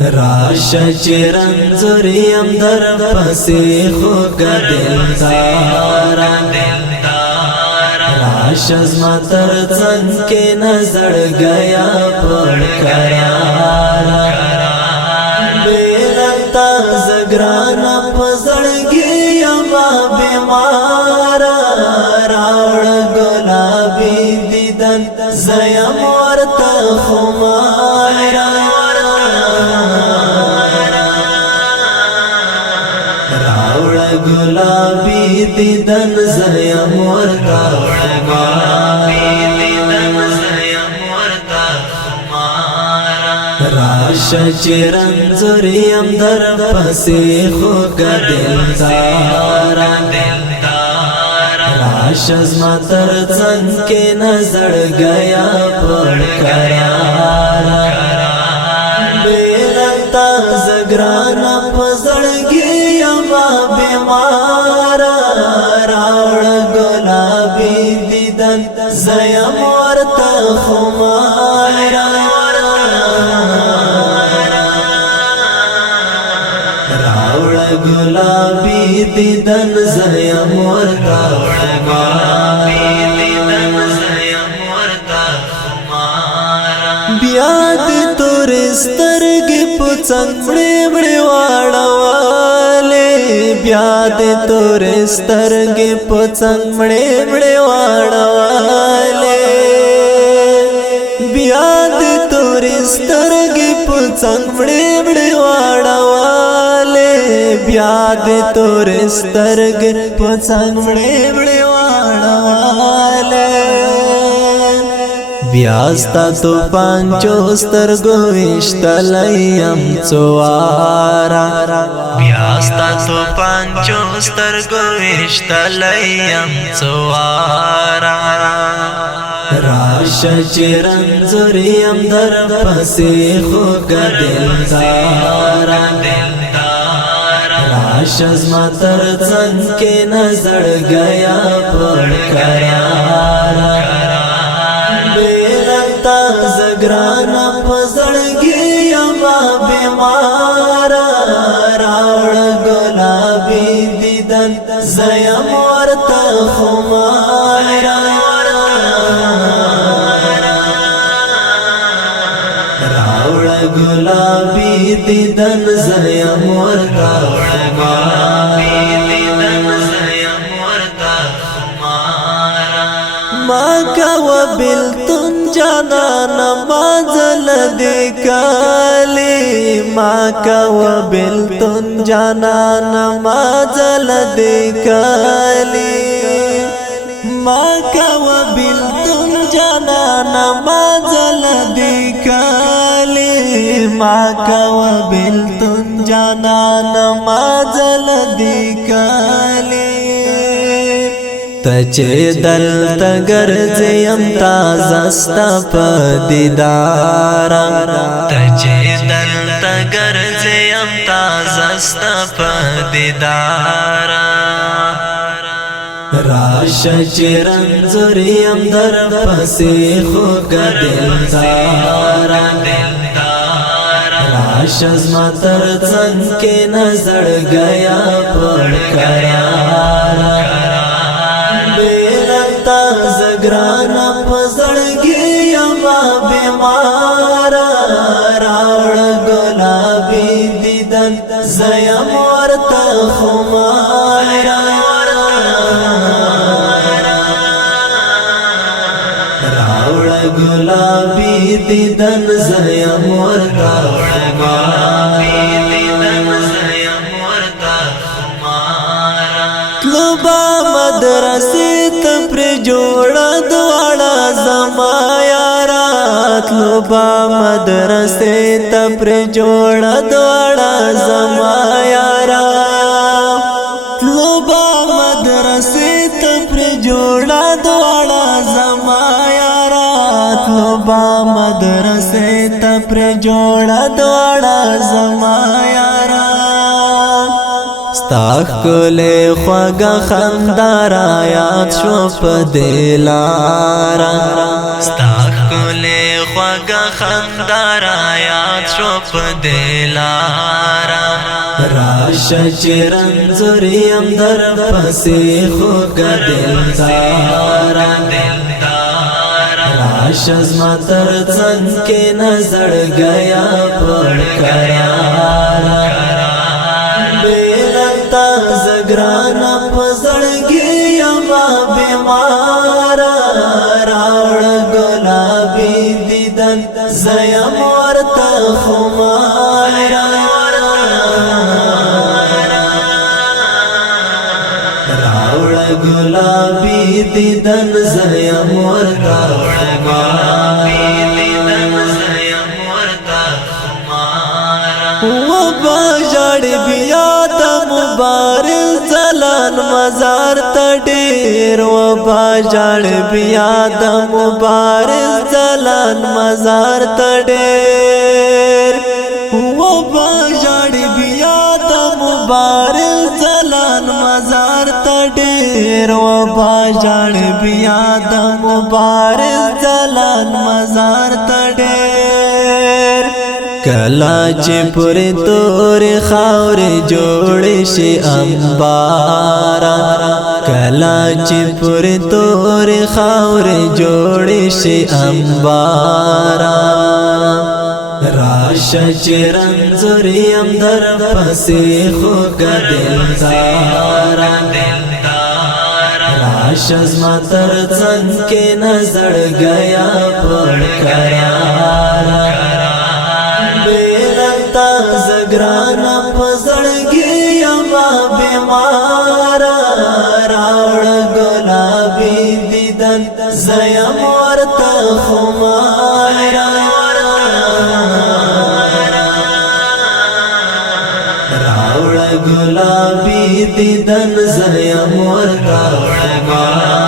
راشه چې رنځوریم در پسې خوږه دلداره راشه زما تر څنګ کښېنه زړګیه پر کراره بېله تا زه ګرانه په زړګي یمه بیماره راوړه ګلابي دیدن زه یم ورته خماره گلابی دیدن زیم ورتا راشه چې رنځوریم در پسې خوږه دلداره راشه زما تر څنګ کښېنه زړګیه پر کراره بېله تا زه ګرانه په زړګي یمه بیماره راوړه ګلابي دیدن زه یم ورته خماره راوړه ګلابي دیدن زه یم ورته خماره بیا دې تورې سترګې په څنګ مړې مړې واړولې بیا دې تورې سترګې په څنګ مړې مړې واړولې بیا دې تورې سترګې په څنګ مړې مړې واړولې بیا دې تورې سترګې په څنګ مړې مړې واړولې بیا ستا تو پانچو سترګو ویشتلیم څواره بیا ستا تو پانچو سترګو ویشتلیم څواره راشه چې رنځوریم در پسې خوږه دلداره راشه زما تر څنګ کښېنه زړګیه پر کراره زه ګرانه په زړګي یمه بیماره راوړه ګلابي دیدن زه یم ورته خماره راوړه ګلابي دیدن زه یم ورته خماره ما کوه بلتون جانانا ما زل دی کالی ما کوه بلتون جانانا ما زل دی کالی ما کوه بلتون جانانا ما زل دی کالی ما کوه بلتون جانانا ما زل دی کالی تچه دلتا گرزیم تازه ستا پا دیدارا تچه دلتا گرزیم تازه ستا پا دیدارا راشه چې رنځوریم در پسې خوږه دلداره راشه زما تر څنګ کښېنه زړګیه پر کراره زه ګرانه په زړګي یمه بیماره راوړه ګلابي دیدن زه یم ورته خماره راوړه ګلابي دیدن زه یم ورته خماره طلبا مدرسې ته پرې جوړه دواړه زما یاره طلبا مدرسې ته پرې جوړه دواړه زما یاره طلبا مدرسې ته پرې جوړه دواړه زما یاره طلبا مدرسې ته پرې جوړه دواړه زما یاره ستا ښکلې خوږه خندا رایاد شوه په دې لاره ستا ښکلې خوږه خندا رایاد شوه په دې لاره راشه چې رنځور یم در پسې خوږه دلداره راشه زما تر څنګ کښېنه زړګیه پړ کراره زگرانا پزړګي یما بیمارا راوړ ګلابي دیدن زیم ورته خمارا راوړ ګلابي دیدن زیم ورته خمارا و باجړ بیا مبارک زلان مزار تډیر و باجړ بیا د مبارک زلان مزار تډیر و باجړ بیا د مبارک زلان مزار تډیر و باجړ بیا د مبارک زلان مزار تډیر کلا چې پورې تور خاور جوړ شي انبارا کلا چې پورې تور خاور جوړ شي انبارا راشه چې رنځور یم در پسې خوږه دلداره راشه زما تر څنګ کښېنه زړګیه پړ کراره زگرانا پزړګي یما بیمارا راوړ ګلابي دیدن زیم ورته خمارا راوړ ګلابي دیدن زیم ورته خمارا